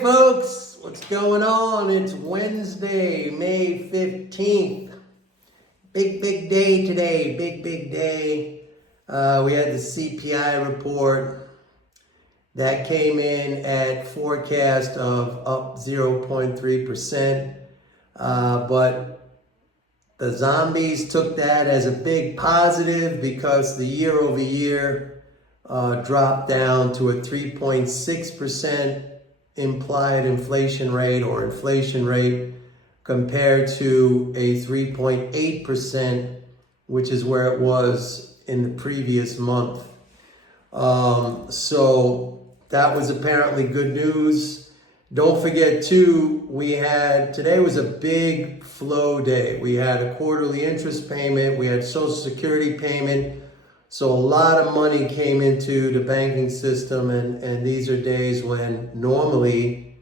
Hey folks, what's going on? It's Wednesday, May 15th. Big day today, big day. We had the CPI report that came in at forecast of up 0.3%. But the zombies took that as a big positive because the year over year dropped down to a 3.6% implied inflation rate or inflation rate compared to a 3.8%, which is where it was in the previous month. So that was apparently good news. Don't forget too, today was a big flow day. We had a quarterly interest payment, we had Social Security payment. So a lot of money came into the banking system, and these are days when normally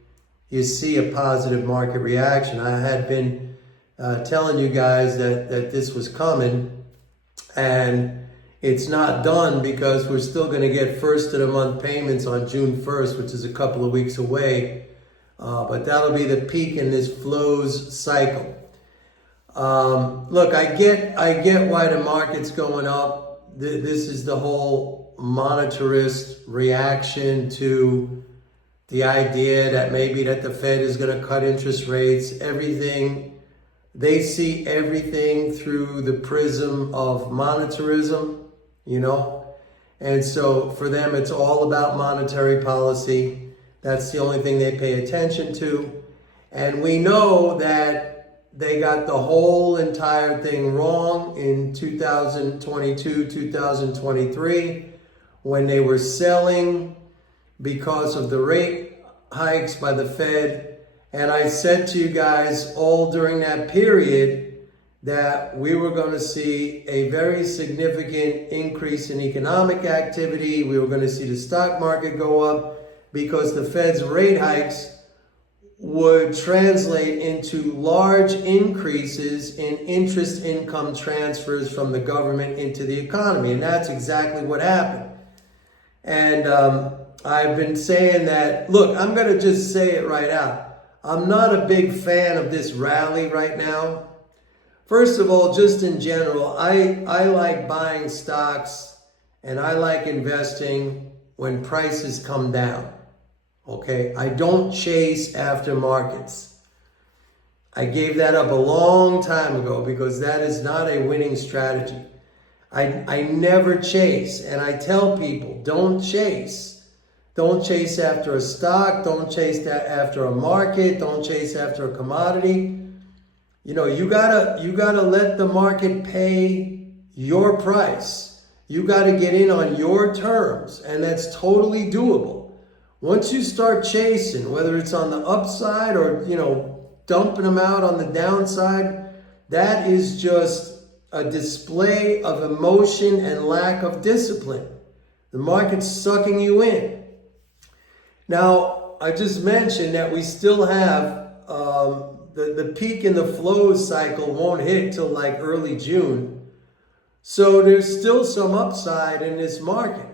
you see a positive market reaction. I had been telling you guys that this was coming, and it's not done because we're still going to get first of the month payments on June 1st, which is a couple of weeks away. But that'll be the peak in this flows cycle. Look, I get why the market's going up. This is the whole monetarist reaction to the idea that maybe that the Fed is going to cut interest rates. They see everything through the prism of monetarism, And so for them, it's all about monetary policy. That's the only thing they pay attention to. And we know that they got the whole entire thing wrong in 2022, 2023, when they were selling because of the rate hikes by the Fed. And I said to you guys all during that period that we were going to see a very significant increase in economic activity. We were going to see the stock market go up because the Fed's rate hikes would translate into large increases in interest income transfers from the government into the economy. And that's exactly what happened. And I've been saying that, look, I'm going to just say it right out. I'm not a big fan of this rally right now. First of all, just in general, I like buying stocks and I like investing when prices come down. Okay, I don't chase after markets. I gave that up a long time ago because that is not a winning strategy. I never chase, and I tell people, don't chase. Don't chase after a stock, don't chase after a market, don't chase after a commodity. You gotta let the market pay your price. You gotta get in on your terms, and that's totally doable. Once you start chasing, whether it's on the upside or, dumping them out on the downside, that is just a display of emotion and lack of discipline. The market's sucking you in. Now, I just mentioned that we still have the peak in the flows cycle won't hit till like early June. So there's still some upside in this market.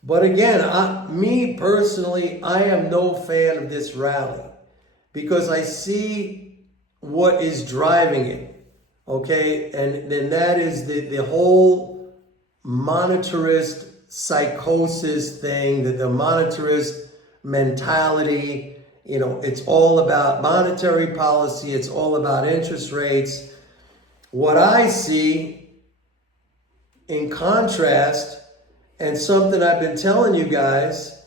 But again, me personally, I am no fan of this rally because I see what is driving it, okay? And then that is the whole monetarist psychosis thing, the monetarist mentality. It's all about monetary policy. It's all about interest rates. What I see in contrast, and something I've been telling you guys,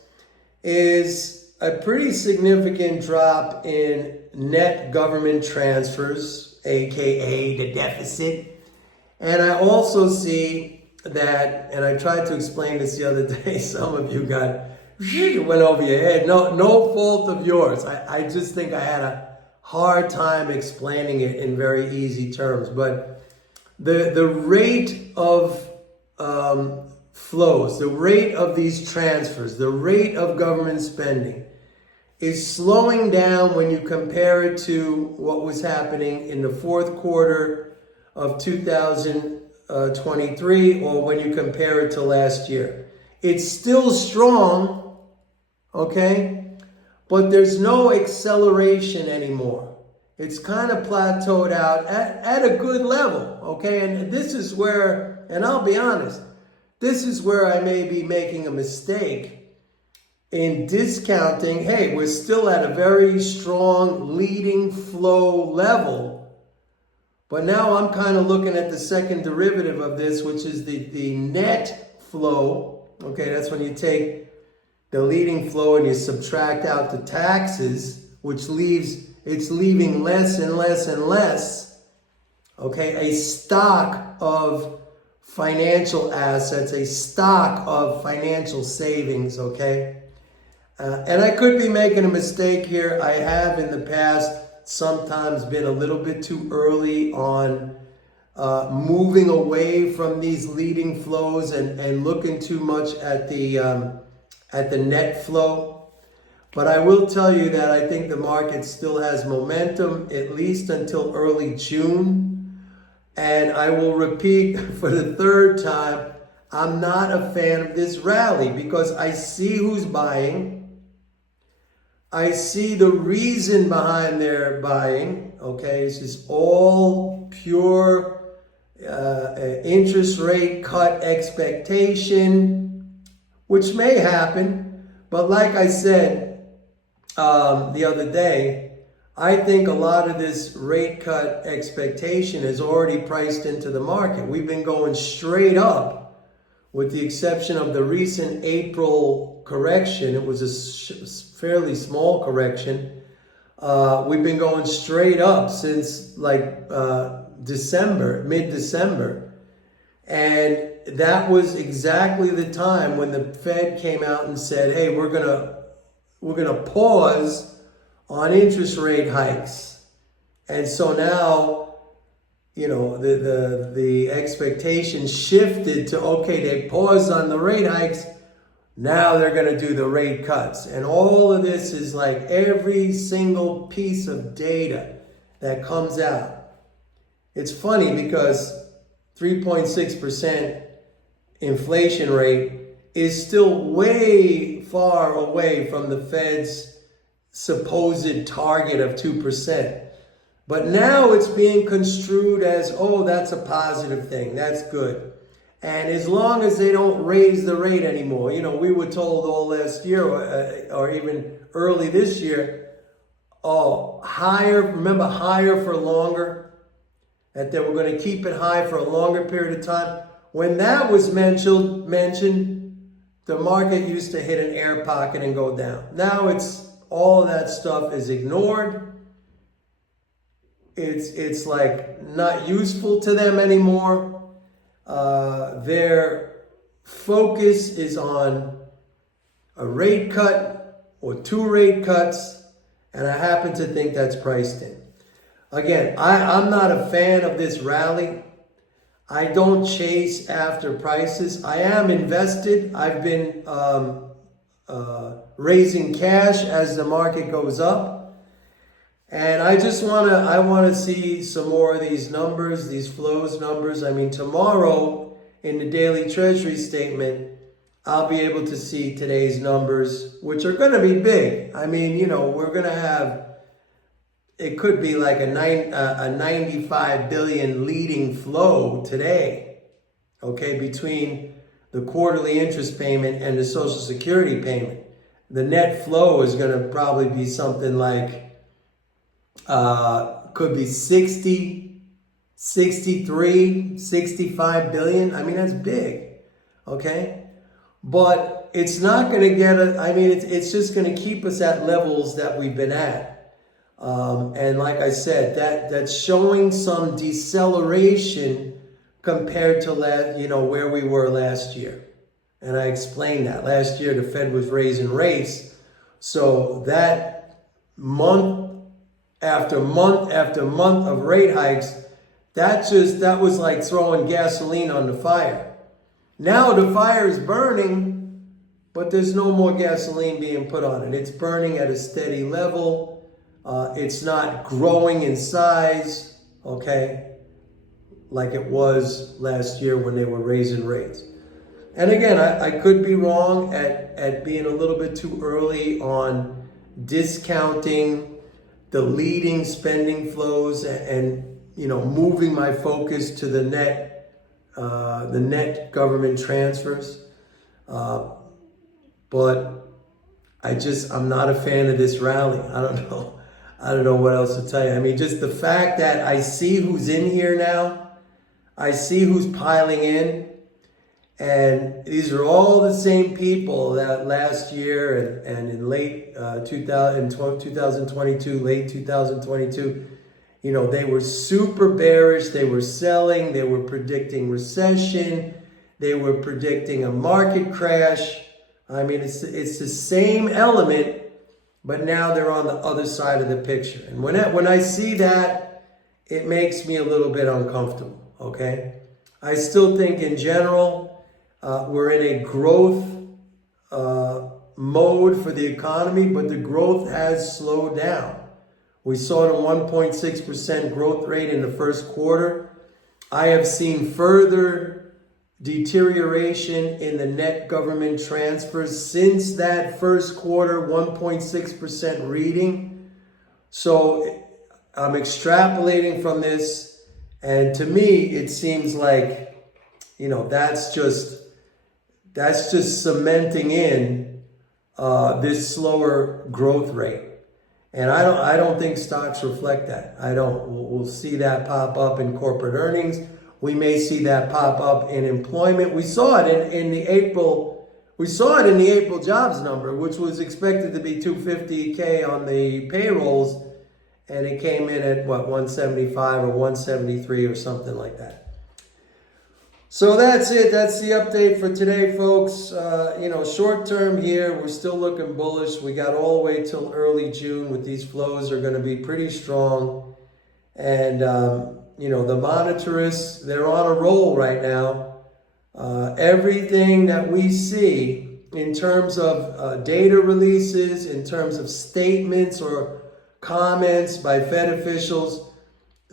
is a pretty significant drop in net government transfers, aka the deficit. And I also see that, and I tried to explain this the other day, some of you went over your head. No fault of yours. I just think I had a hard time explaining it in very easy terms. But the rate of flows, the rate of these transfers, the rate of government spending is slowing down when you compare it to what was happening in the fourth quarter of 2023 or when you compare it to last year. It's still strong, okay? but there's no acceleration anymore. It's kind of plateaued out at a good level, okay? And this is where, and I'll be honest, this is where I may be making a mistake in discounting. Hey, we're still at a very strong leading flow level, but now I'm kind of looking at the second derivative of this, which is the net flow. Okay, that's when you take the leading flow and you subtract out the taxes, which it's leaving less and less and less. Okay, a stock of financial assets, a stock of financial savings. Okay, and I could be making a mistake here. I have in the past sometimes been a little bit too early on moving away from these leading flows and looking too much at the net flow. But I will tell you that I think the market still has momentum, at least until early June. And I will repeat for the third time, I'm not a fan of this rally because I see who's buying. I see the reason behind their buying. Okay, this is all pure interest rate cut expectation, which may happen. But like I said the other day, I think a lot of this rate cut expectation is already priced into the market. We've been going straight up, with the exception of the recent April correction. It was a fairly small correction. We've been going straight up since like December, mid-December. And that was exactly the time when the Fed came out and said, hey, we're gonna pause on interest rate hikes. And so now, you know, the expectation shifted to, okay, they paused on the rate hikes, now they're gonna do the rate cuts. And all of this is like every single piece of data that comes out. It's funny because 3.6% inflation rate is still way far away from the Fed's supposed target of 2%. But now it's being construed as, oh, that's a positive thing. That's good. And as long as they don't raise the rate anymore, you know, we were told all last year or even early this year, oh, remember higher for longer? That they were going to keep it high for a longer period of time. When that was mentioned, the market used to hit an air pocket and go down. Now it's all of that stuff is ignored. It's like not useful to them anymore. Their focus is on a rate cut or 2 rate cuts, and I happen to think that's priced in. Again, I'm not a fan of this rally. I don't chase after prices. I am invested. I've been raising cash as the market goes up. And I just want to see some more of these numbers, these flows numbers. I mean, tomorrow in the daily treasury statement, I'll be able to see today's numbers, which are going to be big. I mean, you know, we're going to have, it could be like a 95 billion leading flow today, okay, between the quarterly interest payment and the Social Security payment. The net flow is going to probably be something like, could be 60, 63, 65 billion. I mean, that's big, okay? But it's not going to get, it's just going to keep us at levels that we've been at. And like I said, that's showing some deceleration compared to where we were last year. And I explained that. Last year, the Fed was raising rates. So that month after month after month of rate hikes, that was like throwing gasoline on the fire. Now the fire is burning, but there's no more gasoline being put on it. It's burning at a steady level. It's not growing in size, okay, like it was last year when they were raising rates. And again, I could be wrong at being a little bit too early on discounting the leading spending flows and moving my focus to the net government transfers. But I'm not a fan of this rally. I don't know what else to tell you. I mean, just the fact that I see who's in here now, I see who's piling in, and these are all the same people that last year and in late 2022, late 2022, they were super bearish. They were selling. They were predicting recession. They were predicting a market crash. I mean, it's the same element, but now they're on the other side of the picture. And when I see that, it makes me a little bit uncomfortable, okay? I still think in general, we're in a growth mode for the economy, but the growth has slowed down. We saw a 1.6% growth rate in the first quarter. I have seen further deterioration in the net government transfers since that first quarter 1.6% reading. So I'm extrapolating from this, and to me it seems like that's just cementing in this slower growth rate. And I don't think stocks reflect that. We'll see that pop up in corporate earnings. We may see that pop up in employment. We saw it in the April jobs number, which was expected to be 250K on the payrolls, and it came in at 175 or 173 or something like that. So that's it. That's the update for today, folks. Short term here, we're still looking bullish. We got all the way till early June with these flows are going to be pretty strong. And, the monetarists, they're on a roll right now. Everything that we see in terms of data releases, in terms of statements or comments by Fed officials,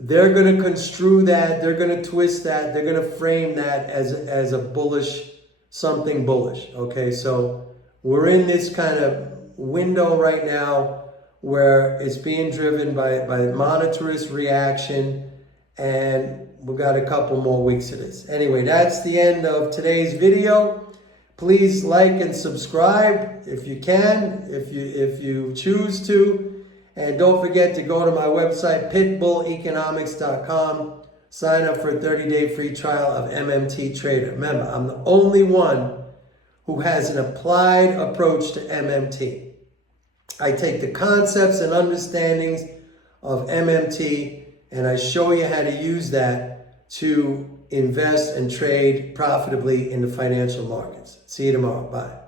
they're going to construe that, they're going to twist that, they're going to frame that as a bullish, something bullish. Okay, so we're in this kind of window right now where it's being driven by monetarist reaction, and we've got a couple more weeks of this. Anyway, that's the end of today's video. Please like and subscribe if you can, if you choose to. And don't forget to go to my website, pitbulleconomics.com. Sign up for a 30-day free trial of MMT Trader. Remember, I'm the only one who has an applied approach to MMT. I take the concepts and understandings of MMT and I show you how to use that to invest and trade profitably in the financial markets. See you tomorrow. Bye.